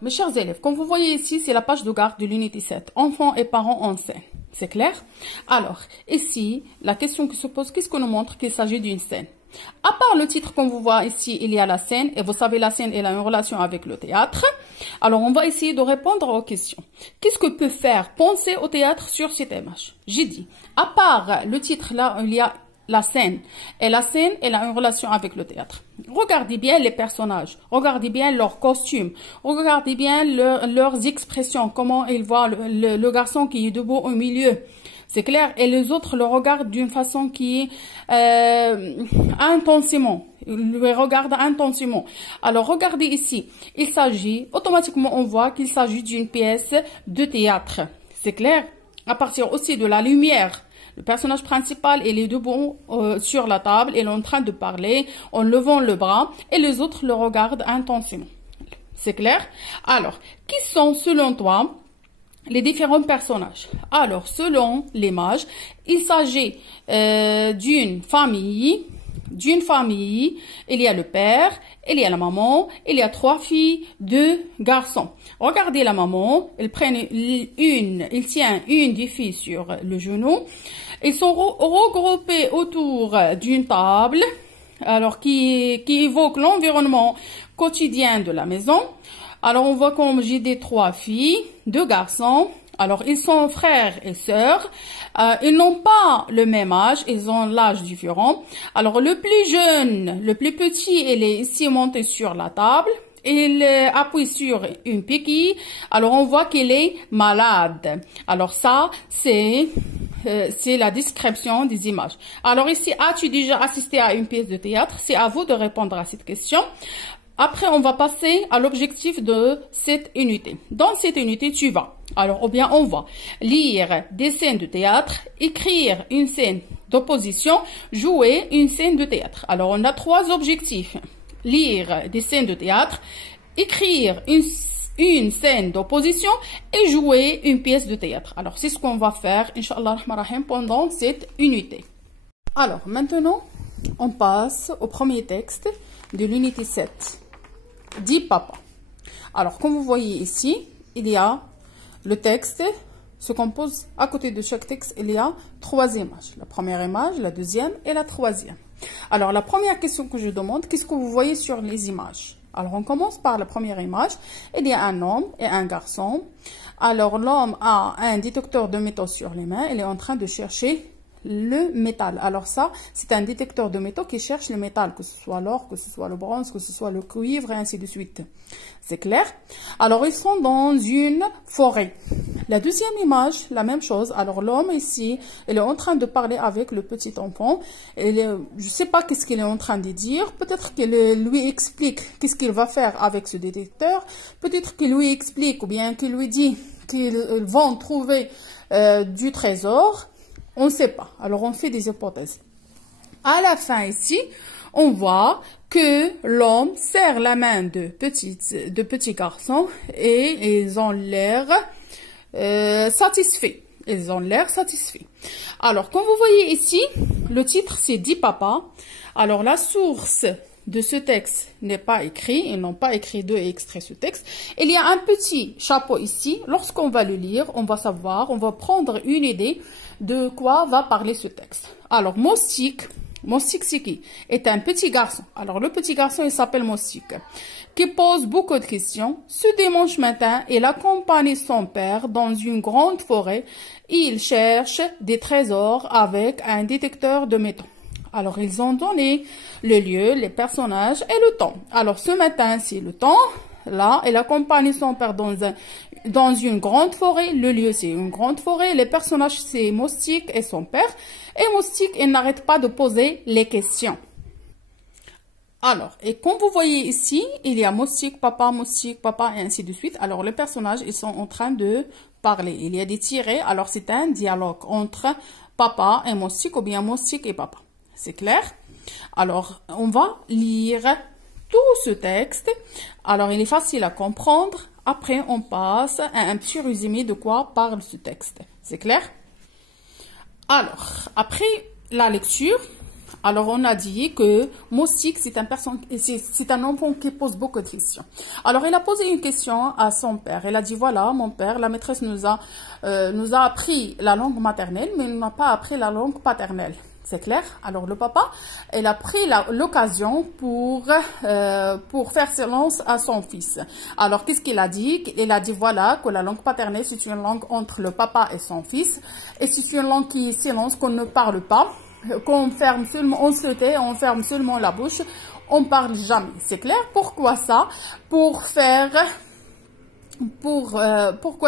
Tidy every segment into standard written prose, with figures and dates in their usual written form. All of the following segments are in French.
Mes chers élèves, comme vous voyez ici, c'est la page de garde de l'unité 7, enfants et parents en scène. C'est clair? Alors, ici, la question qui se pose, qu'est-ce qu'on nous montre qu'il s'agit d'une scène? À part le titre qu'on vous voit ici, il y a la scène, et vous savez, la scène, elle a une relation avec le théâtre. Alors, on va essayer de répondre aux questions. Qu'est-ce que peut faire penser au théâtre sur cette image? J'ai dit, à part le titre, là, il y a la scène. Et la scène, elle a une relation avec le théâtre. Regardez bien les personnages. Regardez bien leurs costumes. Regardez bien leurs expressions. Comment ils voient le garçon qui est debout au milieu. C'est clair. Et les autres le regardent d'une façon qui est intensément. Ils le regardent intensément. Alors, regardez ici. Il s'agit, automatiquement, on voit qu'il s'agit d'une pièce de théâtre. C'est clair. À partir aussi de la lumière. Le personnage principal, il est debout sur la table, il est en train de parler en levant le bras et les autres le regardent intensément. C'est clair? Alors, qui sont selon toi les différents personnages? Alors, selon l'image, il s'agit d'une famille. Il y a le père, il y a la maman, il y a 3 filles, 2 garçons. Regardez la maman, il tient une des filles sur le genou. Ils sont regroupés autour d'une table, alors qui évoque l'environnement quotidien de la maison. Alors on voit comme j'ai des 3 filles, 2 garçons. Alors, ils sont frères et sœurs. Ils n'ont pas le même âge. Ils ont l'âge différent. Alors, le plus jeune, le plus petit, il est ici monté sur la table. Il appuie sur une béquille. Alors, on voit qu'il est malade. Alors, ça, c'est la description des images. Alors, ici, as-tu déjà assisté à une pièce de théâtre? C'est à vous de répondre à cette question. Après, on va passer à l'objectif de cette unité. Dans cette unité, tu vas, alors, ou bien on va lire des scènes de théâtre, écrire une scène d'opposition, jouer une scène de théâtre. Alors, on a 3 objectifs. Lire des scènes de théâtre, écrire une scène d'opposition et jouer une pièce de théâtre. Alors, c'est ce qu'on va faire, Inch'Allah Rahim, pendant cette unité. Alors, maintenant, on passe au premier texte de l'unité 7. Dis papa. Alors, comme vous voyez ici, il y a le texte se compose à côté de chaque texte, il y a 3 images. La première image, la deuxième et la troisième. Alors, la première question que je demande, qu'est-ce que vous voyez sur les images? Alors, on commence par la première image. Il y a un homme et un garçon. Alors, l'homme a un détecteur de métaux sur les mains. Il est en train de chercher le métal. Alors ça, c'est un détecteur de métaux qui cherche le métal, que ce soit l'or, que ce soit le bronze, que ce soit le cuivre, et ainsi de suite. C'est clair? Alors, ils sont dans une forêt. La deuxième image, la même chose. Alors, l'homme ici, il est en train de parler avec le petit enfant. Je ne sais pas qu'est-ce qu'il est en train de dire. Peut-être qu'il lui explique qu'est-ce qu'il va faire avec ce détecteur. Peut-être qu'il lui explique ou bien qu'il lui dit qu'ils vont trouver du trésor. On ne sait pas. Alors, on fait des hypothèses. À la fin, ici, on voit que l'homme serre la main de petits garçons et ils ont l'air satisfaits. Ils ont l'air satisfaits. Alors, comme vous voyez ici, le titre, c'est « Dis papa ». Alors, la source de ce texte n'est pas écrit. Ils n'ont pas écrit de extrait ce texte. Il y a un petit chapeau ici. Lorsqu'on va le lire, on va savoir, on va prendre une idée de quoi va parler ce texte. Alors, Mosik c'est qui? Est un petit garçon. Alors, le petit garçon, il s'appelle Mosik, qui pose beaucoup de questions. Ce dimanche matin, il accompagne son père dans une grande forêt. Il cherche des trésors avec un détecteur de métaux. Alors, ils ont donné le lieu, les personnages et le temps. Alors, ce matin, c'est le temps. Là, il accompagne son père dans une grande forêt. Le lieu, c'est une grande forêt. Les personnages, c'est Mosik et son père. Et Mosik, il n'arrête pas de poser les questions. Alors, et comme vous voyez ici, il y a Mosik, papa, et ainsi de suite. Alors, les personnages, ils sont en train de parler. Il y a des tirets. Alors, c'est un dialogue entre papa et Mosik ou bien Mosik et papa. C'est clair? Alors, on va lire tout ce texte. Alors, il est facile à comprendre. Après, on passe à un petit résumé de quoi parle ce texte. C'est clair? Alors, après la lecture, Alors, on a dit que Mossik, c'est un enfant qui pose beaucoup de questions. Alors, il a posé une question à son père. Il a dit, voilà, mon père, la maîtresse nous a appris la langue maternelle, mais il n'a pas appris la langue paternelle. C'est clair? Alors, le papa, il a pris l'occasion pour faire silence à son fils. Alors, qu'est-ce qu'il a dit? Il a dit, voilà, que la langue paternelle, c'est une langue entre le papa et son fils. Et c'est une langue qui est silence, qu'on ne parle pas, qu'on ferme seulement, on se tait, on ferme seulement la bouche, on parle jamais. C'est clair? Pourquoi ça? Pourquoi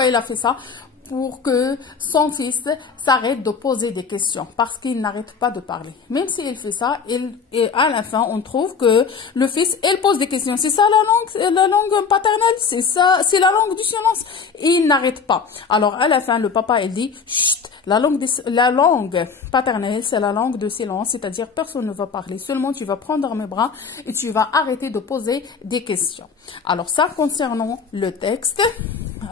il a fait ça? Pour que son fils s'arrête de poser des questions, parce qu'il n'arrête pas de parler. Même s'il fait ça, et à la fin, on trouve que le fils, il pose des questions. C'est ça la langue paternelle? C'est ça, c'est la langue du silence. Et il n'arrête pas. Alors, à la fin, le papa, il dit, chut, la langue paternelle, c'est la langue de silence, c'est-à-dire personne ne va parler. Seulement, tu vas prendre mes bras et tu vas arrêter de poser des questions. Alors, ça, concernant le texte.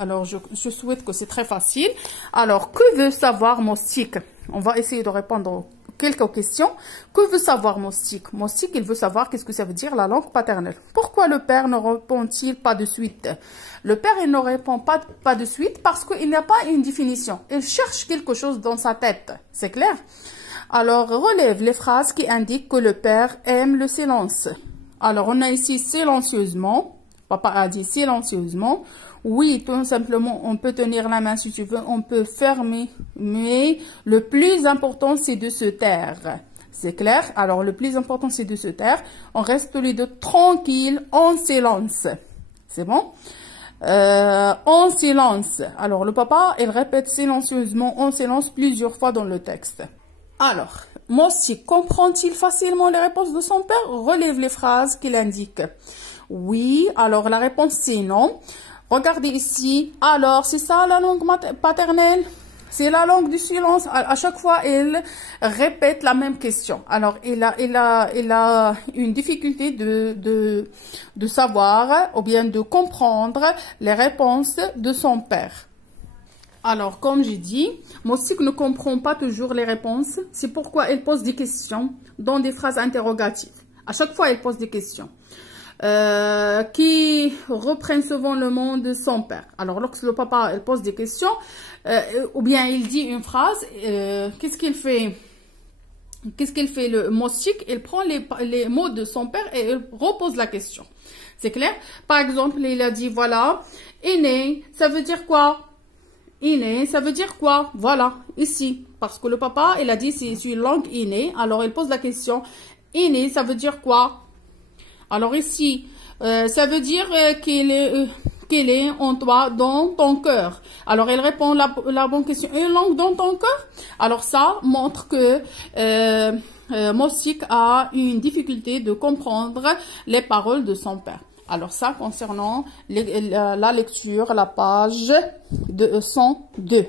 Alors, je souhaite que c'est très facile. Alors, que veut savoir Mossik? On va essayer de répondre quelques questions. Que veut savoir Mossik? Mossik, il veut savoir qu'est-ce que ça veut dire la langue paternelle. Pourquoi le père ne répond-il pas de suite? Le père, il ne répond pas de suite parce qu'il n'a pas une définition. Il cherche quelque chose dans sa tête. C'est clair? Alors, relève les phrases qui indiquent que le père aime le silence. Alors, on a ici silencieusement. Papa a dit silencieusement. Oui, tout simplement, on peut tenir la main si tu veux, on peut fermer, mais le plus important, c'est de se taire. C'est clair? Alors, le plus important, c'est de se taire. On reste tous les deux tranquilles, en silence. C'est bon? En silence. Alors, le papa, il répète silencieusement en silence plusieurs fois dans le texte. Alors, Mossik comprend-il facilement les réponses de son père? Relève les phrases qu'il indique. Oui, alors la réponse c'est non. Regardez ici. Alors, c'est ça la langue paternelle? C'est la langue du silence. À chaque fois, il répète la même question. Alors, il a une difficulté de savoir ou bien de comprendre les réponses de son père. Alors, comme j'ai dit, Mossik ne comprend pas toujours les réponses. C'est pourquoi il pose des questions dans des phrases interrogatives. À chaque fois, il pose des questions. Qui reprennent souvent le nom de son père. Alors, lorsque le papa il pose des questions, ou bien il dit une phrase, qu'est-ce qu'il fait? Qu'est-ce qu'il fait le Mossik? Il prend les mots de son père et il repose la question. C'est clair? Par exemple, il a dit, voilà, aîné, ça veut dire quoi? Inné, ça veut dire quoi? Voilà, ici. Parce que le papa, il a dit, c'est une langue innée. Alors, il pose la question, inné, ça veut dire quoi? Alors ici, ça veut dire qu'il est en toi, dans ton cœur. Alors, elle répond la bonne question. Une langue dans ton cœur? Alors, ça montre que Mossik a une difficulté de comprendre les paroles de son père. Alors, ça concernant la lecture, la page 102.